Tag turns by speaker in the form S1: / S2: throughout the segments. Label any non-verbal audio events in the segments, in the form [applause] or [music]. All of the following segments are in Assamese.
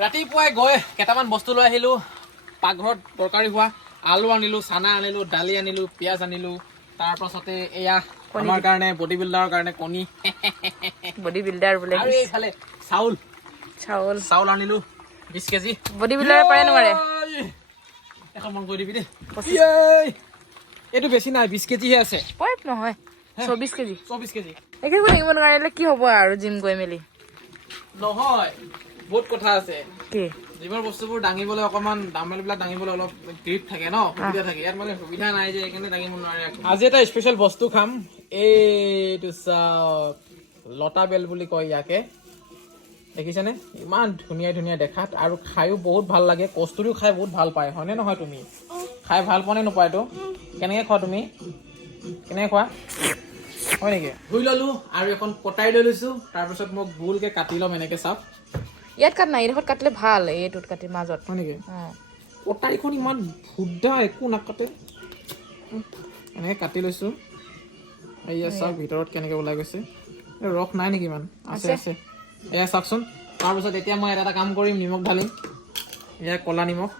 S1: ৰাতিপুৱাই গৈ কেইটামান বস্তু লৈ আহিলোঁ। পাকঘৰত দৰকাৰী হোৱা আলু আনিলোঁ চানা আনিলোঁ দালি আনিলোঁ পিঁয়াজ আনিলোঁ। তাৰ পাছতে এয়া আমাৰ কাৰণে বডি বিল্ডাৰৰ কাৰণে কণী।
S2: বডি বিল্ডাৰ বোলে।
S1: আৰু এইফালে চাউল।
S2: চাউল।
S1: চাউল আনিলোঁ বিছ কেজি।
S2: বডি বিল্ডাৰে পাৰে নোৱাৰে!
S1: এখন মন কৰি দিবি দেই! এইটো বেছি নাই বিছ কেজিহে আছে।
S2: পৰে নহয় চৌবিছ কেজি।
S1: চৌবিছ কেজি।
S2: এইখিনি থাকিব নোৱাৰিলে কি হ'ব আৰু জিম গৈ মেলি?
S1: নহয়। বহুত কথা আছে।
S2: কি?
S1: যিবোৰ বস্তুবোৰ দাঙিবলৈ অকণমান দামবিলাক দাঙিবলৈ অলপ গ্ৰিপ থাকে ন সুবিধা থাকে। ইয়াত মানে সুবিধা নাই যে সেইকাৰণে দাঙিব নোৱাৰে আজি এটা স্পেচিয়েল বস্তু খাম। এইটো চাওক লতা বেল বুলি কয় ইয়াকে। দেখিছেনে? ইমান ধুনীয়া ধুনীয়া দেখাত। আৰু খায়ো বহুত ভালো লাগে। কস্তুৰিও খাই বহুত ভালো পায়। হয়নে নহয় তুমি? খাই ভালো পোৱা নে নোপোৱা এইটো? কেনেকৈ খোৱা তুমি? কেনেকৈ খোৱা? হয় নেকি? ধুই ল'লোঁ আৰু এখন কটাই লৈ লৈছোঁ। তাৰপিছত মই গোলকৈ কাটি ল'ম এনেকৈ চাওক।
S2: ইয়াত কাট নাই এইডোখৰত কাটিলে ভাল এইটোত কাটি মাজত।
S1: হয় নেকি? কটাৰীখন ইমান ভুদা একো নাকাটে। এনেকে কাটি লৈছো। এয়া চাওক ভিতৰত কেনেকে ওলাই গৈছে। ৰস নাই নেকি ইমান? আছে
S2: আছে।
S1: আছে। এয়া চাওকচোন। তাৰপিছত এতিয়া মই এটা এটা কাম কৰিম নিমখ ঢালিম। এয়া ক'লা নিমখ।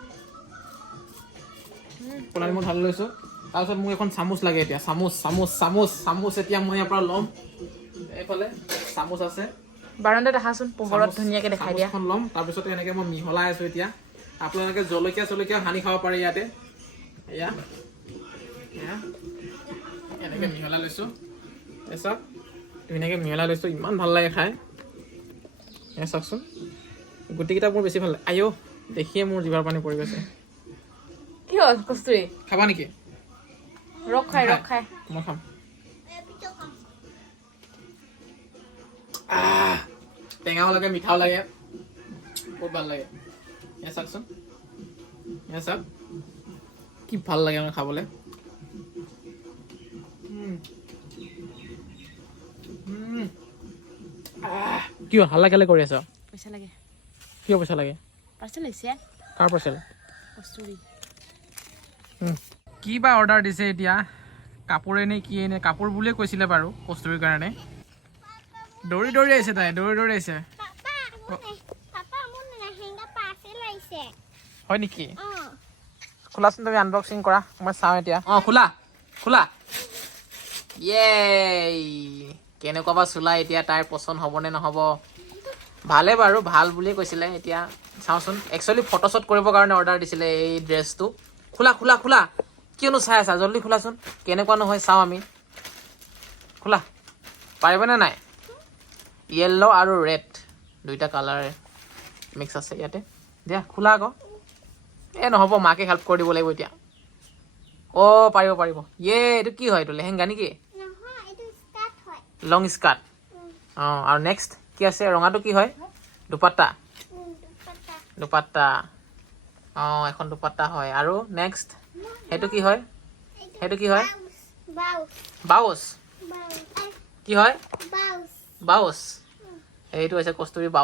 S1: ক'লা নিমখ ঢালি লৈছো। তাৰপিছত মোক এখন চামুচ লাগে এতিয়া। চামুচ চামুচ চামুচ চামুচ। এতিয়া মই ইয়াৰ পৰা ল'ম। এইফালে চামুচ আছে।
S2: বাৰাণ্ডাত আহাচোন পোহৰত ধুনীয়াকে দেখাই দিয়া।
S1: চামুচখন ল'ম তাৰপিছতে এনেকে মই মিহলাই আছো এতিয়া। আপোনালোকে জলকীয়া চলকীয়া সানি খাব পাৰে ইয়াতে। এয়া এনেকে মিহলাই লৈছো। চাওক ধুনীয়াকে মিহলাই লৈছো ইমান ভালো লাগে খাই। এয়া চাওকচোন গুটিকেইটা মোৰ বেছি ভালো লাগে। আইঅ দেখিয়ে মোৰ জিভাৰ পানী পৰি গৈছে।
S2: কি হ'ল কস্তুৰি?
S1: খাবা নেকি?
S2: ৰস খাই ৰস খাই।
S1: মই খাম। আহ, টেঙাও লাগে মিঠাও লাগে। বহুত ভালো লাগে। এয়া চাওকচোন। এয়া চাওক। কি ভালো লাগে মানে খাবলৈ। কিয় হাল্লা কেলে কৰি আছ?
S2: পইচা লাগে।
S1: কিয় পইচা লাগে?
S2: পাৰ্চেল আহিছে
S1: কাৰ পাৰ্চেল? কি বা অৰ্ডাৰ দিছে এতিয়া? কাপোৰে নে কিয়ে নে কাপোৰ বুলিয়ে কৈছিলে বাৰু কস্তুৰীৰ কাৰণে। দৌৰি দৌৰি আহিছে তাই দৌৰি দৌৰি আহিছে। হয় নেকি? খোলাচোন তুমি আনবক্সিং কৰা মই চাওঁ এতিয়া। অঁ খোলা খোলা। য়েই কেনেকুৱা বা চোলা এতিয়া তাইৰ পচন্দ হ'বনে নহ'ব? ভালে বাৰু ভাল বুলিয়ে কৈছিলে এতিয়া চাওঁচোন। একচুৱেলি ফটোশ্বুট কৰিবৰ কাৰণে অৰ্ডাৰ দিছিলে এই ড্ৰেছটো খোলা খোলা খোলা। কিয়নো চাই আছা? জল্দি খোলাচোন। কেনেকুৱা নহয় চাওঁ আমি। খোলা। পাৰিবনে নাই? য়েল্ল' আৰু ৰেড দুইটা কালাৰ মিক্স আছে ইয়াতে। দিয়া খোলা আকৌ। এ নহ'ব মাকে হেল্প কৰি দিব লাগিব এতিয়া। অ' পাৰিব পাৰিব। ইয়ে এইটো কি হয় এইটো লেহেংগা নেকি? লং স্কাৰ্ট অঁ আৰু নেক্সট কি আছে ৰঙাটো কি হয়? দুপাট্টা।
S3: দুপাট্টা।
S1: অঁ এখন দুপাট্টা হয়। আৰু নেক্সট সেইটো কি হয়? সেইটো কি হয়? বাউচ কি হয়? বাউচ এইটো হৈছে কস্তুৰী [laughs]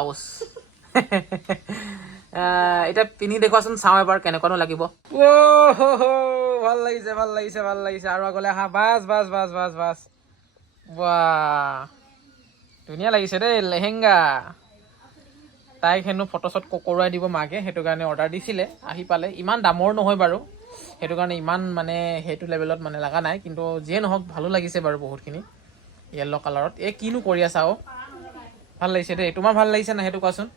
S1: আহ, এতিয়া পিন্ধি দেখুৱাচোন চাওঁ এবাৰ কেনেকুৱানো লাগিব। ভালো লাগিছে ভালো লাগিছে ভালো লাগিছে। আৰু আগলৈ আহা বাছ বাছ বাছ বাছ বাছ। বাহ ধুনীয়া লাগিছে দেই লেহেংগা। তাইক হেনো ফটোশ্বট কৰোৱাই দিব মাকে সেইটো কাৰণে অৰ্ডাৰ দিছিলে আহি পালে। ইমান দামৰ নহয় বাৰু সেইটো কাৰণে ইমান মানে সেইটো লেভেলত মানে লগা নাই। কিন্তু যিয়ে নহওক ভালো লাগিছে বাৰু বহুতখিনি। য়েল্ল' কালাৰত এই কিনো কৰি আছা অ' ভাল লাগিছে দেই। তোমাৰ ভাল লাগিছে নাই সেইটো কোৱাচোন।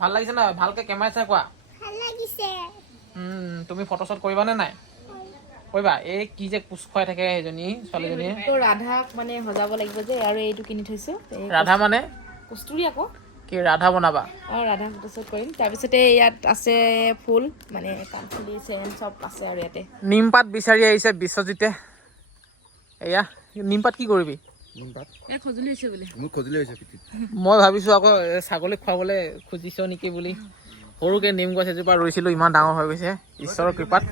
S1: ভাল লাগিছে নাই ভালকৈ কেমেৰা চাই কোৱা।
S3: ভাল লাগিছে।
S1: উম, তুমি ফটোশ্বট কৰিবানে নাই? কৰিবা। এই কি যে কোচ খুৱাই থাকে সেইজনী ছোৱালীজনীয়ে।
S2: তো ৰাধাক মানে সজাব লাগিব যে আৰু এইটো কিনি থৈছো।
S1: ৰাধা মানে?
S2: কস্তুৰি আকৌ।
S1: কি ৰাধা বনাবা?
S2: অঁ ৰাধা ফটোশ্বুট কৰিম। তাৰপিছতে ইয়াত আছে ফুল মানে কাণফুলি চেন চব আছে আৰু ইয়াতে।
S1: নিমপাত বিচাৰি আহিছে বিশ্বজিতে। এয়া নিমপাত কি কৰিবি? মই ভাবিছোঁ আকৌ এ, ছাগলীক খুৱাবলৈ খুজিছ নেকি বুলি। সৰুকৈ নিম গছ এজোপা ৰুইছিলোঁ ইমান ডাঙৰ হৈ গৈছে। ঈশ্বৰৰ কৃপাত।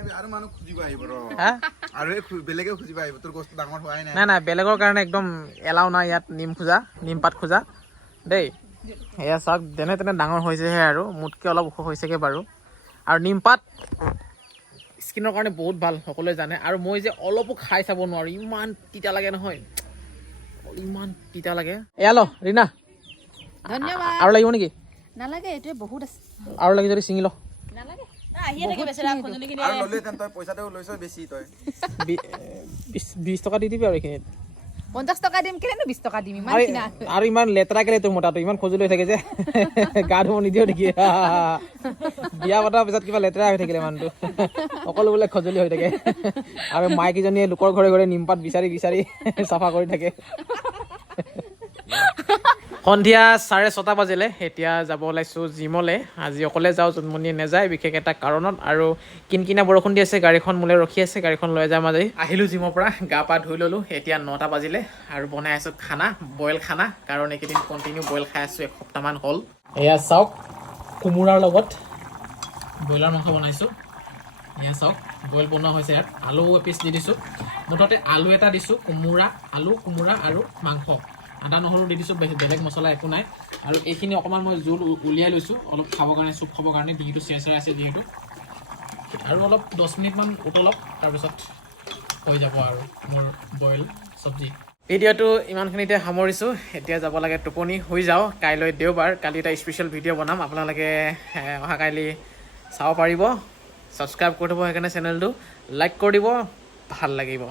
S4: নাই।
S1: নাই বেলেগৰ কাৰণে একদম এলাও নাই ইয়াত নিম খোজা নিমপাত খোজা। দেই সেয়া চাওক যেনে তেনে ডাঙৰ হৈছেহে আৰু মোতকৈ অলপ ওখ হৈছেগৈ বাৰু। আৰু নিমপাত স্কিনৰ কাৰণে বহুত ভালো সকলোৱে জানে। আৰু মই যে অলপো খাই চাব নোৱাৰোঁ ইমান তিতা লাগে নহয়। ইমান তিতা লাগে। এয়া ল ৰীণা।
S2: ধন্যবাদ।
S1: আৰু লাগিব নেকি?
S2: নালাগে এইটোৱে বহুত আছে।
S1: আৰু লাগি যদি ছিঙি ল।
S2: নালাগে। বিশ থাকে বেচেৰা খুজনি
S4: আৰু ল'লেহেঁতেন তই পইচাটো লৈছ বেছি তই।
S1: বিছ বিছ টকা দি দিবি আৰু এইখিনিত।
S2: পঞ্চাছ টকা দিম কেলেনো বিশ টকা দিম? ইমান কিনা
S1: আৰু ইমান লেতেৰা কেলে তোৰ মতাটো? ইমান খজুলি হৈ থাকে যে। গা ধুব নিদিও নেকি? বিয়া পতাৰ পিছত কিবা লেতেৰা হৈ থাকিলে মানুহটো। সকলো বোলে খজুলি হৈ থাকে। আৰু মাইকীজনীয়ে লোকৰ ঘৰে ঘৰে নিমপাত বিচাৰি বিচাৰি চাফা কৰি থাকে। সন্ধিয়া চাৰে ছটা বাজিলে। এতিয়া যাব ওলাইছোঁ জিমলৈ। আজি অকলে যাওঁ জোনমণিয়ে নাযায় বিশেষ এটা কাৰণত। আৰু কিনকিনা বৰষুণ দি আছে গাড়ীখন মোলে ৰখি আছে গাড়ীখন লৈ যাম আজি। আহিলোঁ জিমৰ পৰা গা পা ধুই ল'লোঁ এতিয়া নটা বাজিলে। আৰু বনাই আছোঁ খানা বইল খানা কাৰণ এইকেইদিন কণ্টিনিউ বইল খাই আছোঁ এসপ্তাহমান হ'ল। এয়া চাওক কোমোৰাৰ লগত ব্ৰইলাৰ মাংস বনাইছোঁ। এয়া চাওক বইল বনোৱা হৈছে ইয়াত। আলু এপিচ দি দিছোঁ। মুঠতে আলু এটা দিছোঁ কোমোৰা আলু কোমোৰা আৰু মাংস। আদা নহৰু দি দিছোঁ বেলেগ মছলা একো নাই। আৰু এইখিনি অকণমান মই জোল উলিয়াই লৈছোঁ অলপ খাবৰ কাৰণে চুপ খাবৰ কাৰণে ডিঙিটো চেৰ চেৰাই আছে যিহেতু। আৰু অলপ দহ মিনিটমান উতলক তাৰপিছত হৈ যাব আৰু মোৰ বইল চব্জি। ভিডিঅ'টো ইমানখিনিতে সামৰিছোঁ এতিয়া যাব লাগে টোপনি শুই যাওঁ কাইলৈ দেওবাৰ কালি এটা স্পেচিয়েল ভিডিঅ' বনাম আপোনালোকে অহা কাইলৈ চাব পাৰিব। ছাবস্ক্ৰাইব কৰি থ'ব সেইকাৰণে চেনেলটো লাইক কৰি দিব ভাল লাগিব।